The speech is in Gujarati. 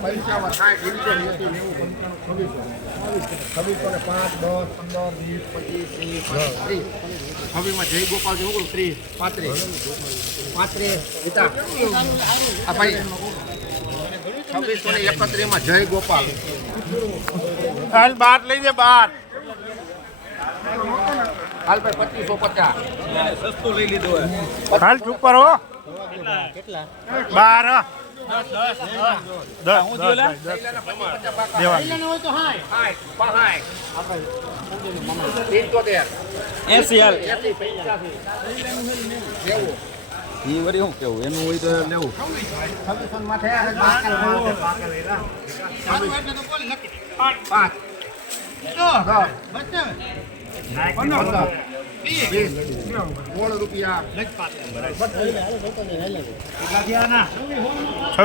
55 60 70 80 90 26 જય ગોપાલ છે 30 35 ગીતા આ ભાઈ 2631 માં જય ગોપાલ હાલ બાર લઈ દે બાર હાલ ભાઈ 2550 સસ્તું લઈ લીધું હાલ ચૂપ કરો કેટલા 12 10 હું જોઈ લે એસી હાલ ઈ વરી હું કેવું એનું હોય તો લેવું ₹16